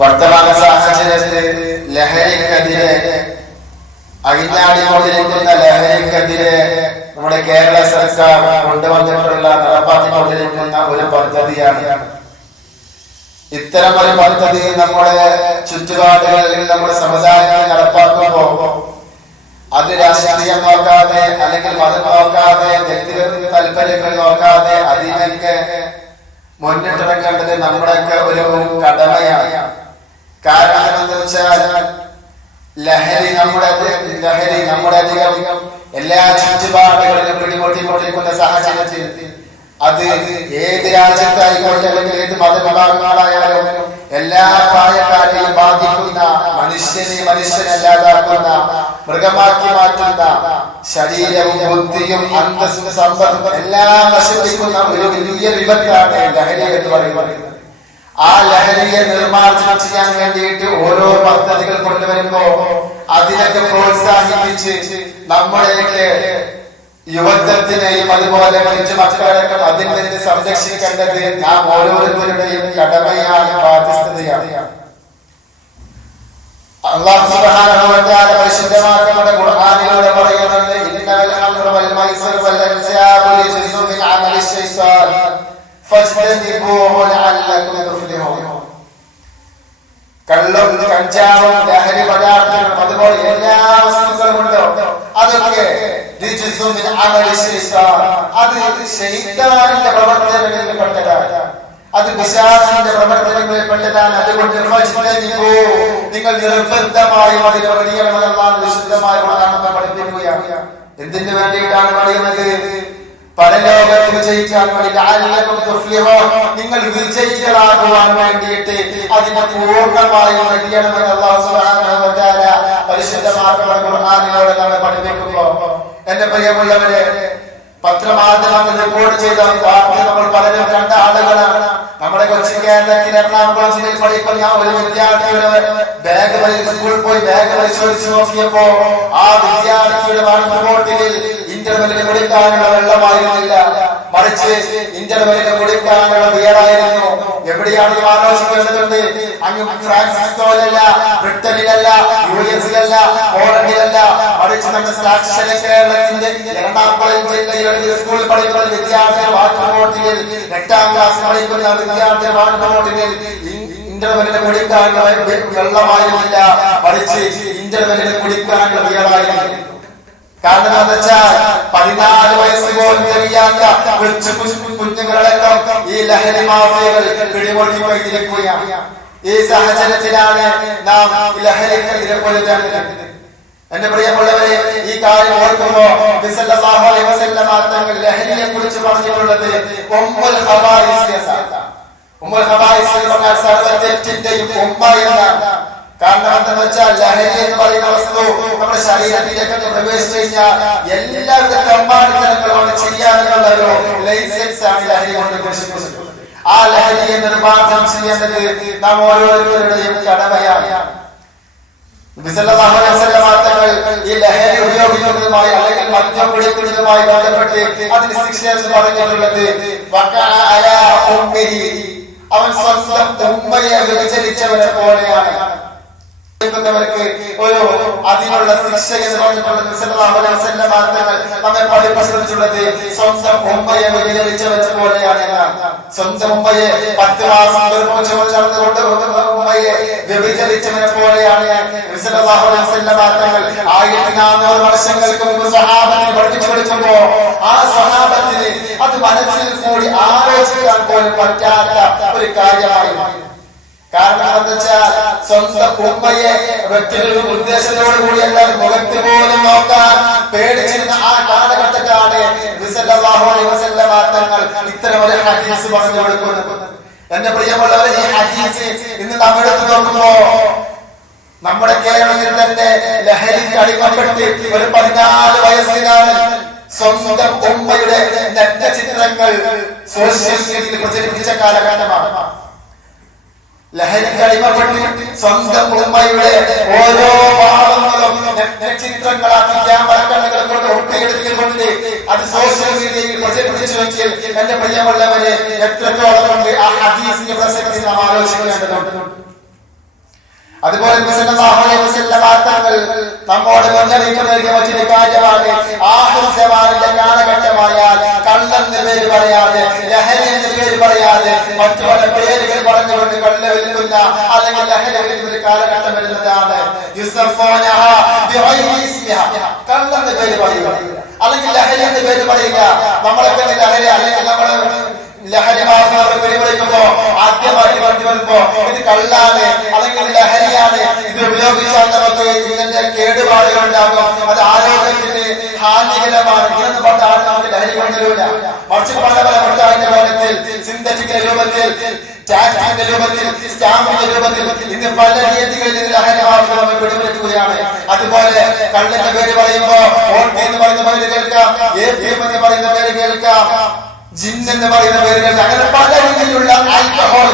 വർത്തമാന സാഹചര്യത്തിൽ ലഹരിക്കെതിരെ അഴിഞ്ഞാടിക്കൊണ്ടിരിക്കുന്ന ലഹരിക്കെതിരെ നമ്മുടെ കേരള സർക്കാർ കൊണ്ടുവന്നിട്ടുള്ള നടപ്പാക്കിക്കൊണ്ടിരിക്കുന്ന ഒരു പദ്ധതിയാണ്. ഇത്തരം ഒരു പദ്ധതി നമ്മുടെ ചുറ്റുപാടുകളിൽ നമ്മുടെ സമുദായങ്ങളിൽ നടപ്പാക്കുമ്പോൾ അത് രാഷ്ട്രീയം നോക്കാതെ അല്ലെങ്കിൽ മതം നോക്കാതെ വ്യക്തിഗത താല്പര്യങ്ങൾ നോക്കാതെ അതിനൊക്കെ മുന്നിട്ടിറക്കേണ്ടത് നമ്മുടെയൊക്കെ ഒരു കടമയാണ്. കാരണം എന്താണെന്ന് വെച്ചാൽ ലഹരി നമ്മുടെ അധികം എല്ലാ ചുറ്റുപാടുകളിലും പിടിമുട്ടിക്കൊണ്ടിരിക്കുന്ന സാഹചര്യത്തിൽ അത് ഏത് രാജ്യത്തായിക്കോട്ടെ അല്ലെങ്കിൽ ഏത് മതവിഭാഗങ്ങളായാലും എല്ലാ പ്രായക്കാരെയും ബാധിക്കുന്ന, മനുഷ്യനല്ലാതാക്കുന്ന, മൃഗമാക്കി മാറ്റുന്ന, ശരീരവും ബുദ്ധിയും അന്തസ്സും സമ്പത്തും എല്ലാം നശിപ്പിക്കുന്ന ഒരു വലിയ വിപത്താണ് ലഹരി എന്ന് പറയുന്നത്. ആ ലഹരിയെ നിർമ്മാർജ്ജനം ചെയ്യാൻ വേണ്ടിയിട്ട് ഓരോ പദ്ധതികൾ കൊണ്ടുവരുമ്പോ അതിനൊക്കെ പ്രോത്സാഹിപ്പിച്ച് നമ്മുടെയൊക്കെ യുവത്വത്തിനെയും അതുപോലെ മറ്റു മക്കളൊക്കെ അതിൽ നിന്ന് സംരക്ഷിക്കേണ്ടത് നാം ഓരോരുത്തരുടെയും കടമയാണ്, ബാധ്യസ്ഥതയാണ്. അല്ലാഹു സുബ്ഹാനഹു വ തആല പരിശുദ്ധമായ ഖുർആനിലൂടെ പറയുന്നുണ്ട്, ഇന്നൽ ഹംറു വൽ മൈസിറു വൽ അൻസാബു റിജ്സും മിൻ അമലി ശൈത്താൻ ഫജ്തനിബൂഹു ലഅല്ലകും തുഫ്ലിഹൂൻ. കള്ളും കഞ്ചാവും ലഹരി പദാർത്ഥങ്ങളും അതുപോലെ എല്ലാ വസ്തുക്കളും ഉണ്ടോ അതൊക്കെ അത് ശൈത്താനിന്റെ പ്രവർത്തനങ്ങളിൽ പെട്ടതാണ്, അത് പിശാചിന്റെ പ്രവർത്തനങ്ങളിൽ പെട്ടതാണ്. അതുകൊണ്ട് നിങ്ങൾ നിർബന്ധമായും അതിനെ വെടിയണമെന്നാണ് വിശുദ്ധമായ ഖുർആൻ പഠിപ്പിക്കുകയാണ്. എന്തിനു വേണ്ടിയിട്ടാണ് പറയുന്നത്? പരലോകത്ത് വിജയിക്കാൻ വേണ്ടി, നിങ്ങൾ വിജയികളാകുവാൻ വേണ്ടിയിട്ട് അതിനെ പൂർണ്ണമായും വെടിയണമെന്ന് അല്ലാഹു സുബ്ഹാനഹു വ തആല പരിശുദ്ധമായ ഖുർആനിലൂടെ നമ്മെ പഠിപ്പിക്കുമ്പോൾ, എന്റെ പ്രിയമുള്ളവരെ, പത്രമാധ്യമങ്ങൾ റിപ്പോർട്ട് ചെയ്ത വാർത്ത നമ്മൾ പലരും കണ്ട ആളുകളാണ്. നമ്മുടെ കൊച്ചി കേരളത്തിൽ എറണാകുളം ജില്ലയിൽ പഠിക്കുന്ന ഒരു വിദ്യാർത്ഥിയുടെ സ്കൂളിൽ പോയി ബാഗ് പരിശോധിച്ച് നോക്കിയപ്പോ ആ വിദ്യാർത്ഥിയുടെ ബോട്ടിലിൽ ഇന്റർവെല്ലിന് കുടിക്കാനുള്ള വെള്ളമായിരുന്നില്ല, മറിച്ച് ഇന്റർവെല്ലിന് കുടിക്കാനുള്ള ബിയറായിരുന്നു. എവിടെയാണ് ഈ ആലോചിക്കേണ്ടതുണ്ട്? അങ്ങ് ഫ്രാൻസിസ്കോയിലല്ല, ബ്രിട്ടനിലല്ല, യുഎസിലല്ല, പോളണ്ടിലല്ല, മറിച്ച് നമ്മുടെ സാക്ഷര കേരളത്തിന്റെ എറണാകുളം ജില്ലയിലെ സ്കൂളിൽ പഠിക്കുന്ന വിദ്യാർത്ഥിയുടെ വാട്ടർ ബോട്ടിലിൽ 8ാം ക്ലാസ് പഠിക്കുന്ന വിദ്യാർത്ഥിയുടെ വാട്ടർ ബോട്ടിലിൽ ഇന്റർവെല്ലിന് കുടിക്കാനുള്ള വെള്ളമായിരുന്നില്ല, മറിച്ച് ഇന്റർവെല്ലിന് കുടിക്കാനുള്ള ബിയറായിരുന്നു. കാരണം എന്താ വെച്ചാൽ 14 വയസ്സ് പോലും കഴിയാത്ത കുഞ്ഞുങ്ങളടക്കം ഈ ലഹരി മാഫിയകൾ പിടികൊണ്ടിരിക്കുകയാണ്. ഈ സാഹചര്യത്തിലാണ് നാം ലഹരിക്കെതിരെ പൊരുതേണ്ടത്. എന്റെ പ്രിയമുള്ളവരെ, ഈ കാര്യം ഓർക്കുമ്പോ നബി സല്ലല്ലാഹു അലൈഹി വസല്ലം തങ്ങൾ ലഹരിയെ കുറിച്ച് പറഞ്ഞിട്ടുള്ളത് ഉമ്മുൽ ഖബായിസ്. ഉമ്മുൽ ഖബായിസ് എന്ന് പറഞ്ഞാൽ സർവ്വതെറ്റിന്റെയും ഉമ്മ എന്നാണ്. കാരണം എന്താണെന്ന് വെച്ചാൽ ലഹരി എന്ന് പറയുന്ന വസ്തു നമ്മുടെ ശരീരത്തിലേക്ക് പ്രവേശിച്ചു കഴിഞ്ഞാൽ എല്ലാവിധ കമ്പാടിത്തരങ്ങളും ചെയ്യാനുള്ള ഒരു ലൈസൻസ് ആണ് ലഹരി കൊണ്ട് ഉദ്ദേശിക്കുന്നത്. ആ ലഹരിയെ നിർമ്മാർജ്ജനം ചെയ്യേണ്ടത് നാം ഓരോരുത്തരുടെയും കടമയാണ്. ഈ ലഹരി ഉപയോഗിക്കുന്നതുമായി അല്ലെങ്കിൽ മദ്യം കുടിക്കുന്നതുമായി ബന്ധപ്പെട്ട് അതിന് ശിക്ഷ എന്ന് പറഞ്ഞിട്ടുള്ളത് അവൻ സ്വന്തം ഉമ്മയെ വ്യഭിചരിച്ചവനെ പോലെയാണ്. ഒരു അതിനുള്ള ശിക്ഷ എന്ന് പറഞ്ഞിട്ടുള്ളത് നമ്മെ പഠിപ്പിച്ചിട്ടുള്ളത് സ്വന്തം ഉമ്മയെ വ്യഭിചരിച്ചവനെ പോലെയാണ് എന്നാണ്. സ്വന്തം ഉമ്മയെ 10 മാസം നടന്നുകൊണ്ട് ഉമ്മയെ വ്യഭിചരിച്ചവനെ പോലെയാണ് 1400 വർഷങ്ങൾക്ക് മുമ്പ് സ്വഹാബത്തിന് പഠിപ്പിച്ചു കൊടുക്കുമ്പോ ആ സ്വഹാബത്തിന് അത് മനസ്സിൽ കൂടി ആലോചിക്കാൻ പോലും പറ്റാത്ത ഒരു കാര്യമായി. കാരണം എന്താ വെച്ചാൽ സ്വന്തം ഉമ്മയെ വ്യക്തികളുടെ ഉദ്ദേശത്തോടു കൂടി എല്ലാവരും മുഖത്ത് പോലും നോക്കാൻ പേടിച്ചിരുന്ന ആ കാലഘട്ടത്താണ് സല്ലല്ലാഹു അലൈഹി വസല്ലം തങ്ങൾ ഇത്തരം ഒരു ഹദീസ് പറഞ്ഞു കൊടുക്കുന്നത്. എന്റെ പ്രിയമുള്ളവരെ, ഈ ഹദീസ് ഇന്ന് നമ്മളെടുത്ത് നോക്കുമ്പോ നമ്മുടെ കേരളത്തിൽ തന്നെ ലഹരിക്ക് അടിമപ്പെട്ട് ഒരു 14 വയസ്സിലാണ് സ്വന്തം ഉമ്മയുടെ നഗ്ന ചിത്രങ്ങൾ സോഷ്യൽ മീഡിയയിൽ പ്രചരിപ്പിച്ച കാലഘട്ടമാണ്. ലഹരിക്ക് അടിമപ്പെട്ട് സ്വന്തം ഉമ്മയുടെ ഓരോ ഭാവങ്ങളും ചിത്രങ്ങളാക്കി ക്യാമറ കണ്ണുകൾ കൊണ്ട് ഒട്ടിയെടുത്തുകൊണ്ട് അത് സോഷ്യൽ മീഡിയയിൽ പ്രചരിപ്പിച്ചുവെങ്കിൽ എന്റെ പ്രിയമുള്ളവരെ എത്രത്തോളം കൊണ്ട് ആ ഹദീസിന്റെ പ്രസക്തി നാം ആലോചിക്കേണ്ടതുണ്ട്. അതുപോലെ തങ്ങൾ നമ്മോട് മുന്നറിയിപ്പ് നൽകിയ മറ്റൊരു കാര്യമാണ്, ആഹ്റസമാനിന്റെ കാലഘട്ടമായാൽ കള്ളെന്ന് പേര് പറയാതെ, ലഹരി എന്ന് പേര് പറയാതെ, മറ്റു പല പേരുകൾ പറഞ്ഞുകൊണ്ട് കള്ള വിൽക്കുന്ന അല്ലെങ്കിൽ ലഹരി വിൽക്കുന്ന ഒരു കാലഘട്ടം വരുന്നതാണ്. കള്ളെന്ന് പേര് പറയുക അല്ലെങ്കിൽ ലഹരി എന്ന് പേര് പറയുക. നമ്മളൊക്കെ ലഹരി അല്ലെങ്കിൽ നമ്മള് ലഹരി പിടിപെടുമ്പോ ആദ്യമായിട്ട് പറഞ്ഞു വരുമ്പോ ഇത് കള്ളാണ് അല്ലെങ്കിൽ ലഹരിയാണ്, ഇത് ഉപയോഗിച്ചാൽ നമുക്ക് ഇതിന്റെ കേടുപാടുകൾ ഉണ്ടാകും, അത് ആരോഗ്യത്തിന് ഹാനികരമാണ് എന്ന് പറഞ്ഞാൽ നമുക്ക് ലഹരി കൊണ്ടുവരില്ല. മറിച്ച് പല പല മുട്ടായിന്റെ രൂപത്തിൽ, സിന്തറ്റിക്കിന്റെ രൂപത്തിൽ, ടാക്സിന്റെ രൂപത്തിൽ, സ്റ്റാമ്പിന്റെ രൂപത്തിൽ, ഇന്ന് പല രീതികളിൽ ലഹരി നമ്മൾ പിടിപെടുകയാണ്. അതുപോലെ കള്ളിന്റെ പേര് പറയുമ്പോ ഓൾട്ടി എന്ന് പറയുന്ന പേര് കേൾക്കാം, APM എന്ന് പറയുന്ന പേര് കേൾക്കാം, ജിന്ന് എന്ന് പറയുന്ന പേരുകൾ, അങ്ങനെ പല രീതിയിലുള്ള ആൽക്കഹോൾ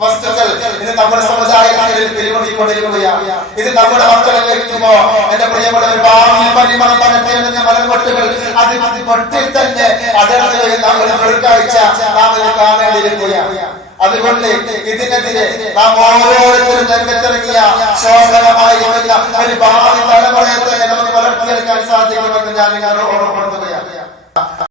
വസ്തുക്കൾ ഇത് നമ്മുടെ സമുദായത്തിൽ പിരിമുറുക്കിക്കൊണ്ടിരിക്കുകയാണ്. ഇത് നമ്മുടെ മക്കളിൽ എത്തുമ്പോ എന്റെ പ്രിയമുള്ളവർ ഭാവിയിൽ പരിമളം പകർത്തിയെന്ന മലർമൊട്ടുകൾ അത് പൊട്ടിൽ തന്നെ അടർന്നു വരുന്ന ഒരു വെളുക്കാഴ്ച നാം ഇത് കാണേണ്ടിയിരിക്കുകയാണ്. അതുകൊണ്ട് ഇതിനെതിരെ നാം ഓരോരുത്തരും രംഗത്തിറങ്ങിയ ശോഭനമായി ഒരു ഭാവി തലമുറയെ തന്നെ നമുക്ക് വളർത്തിയെടുക്കാൻ സാധിക്കുമെന്ന് ഞാൻ ഓർമ്മ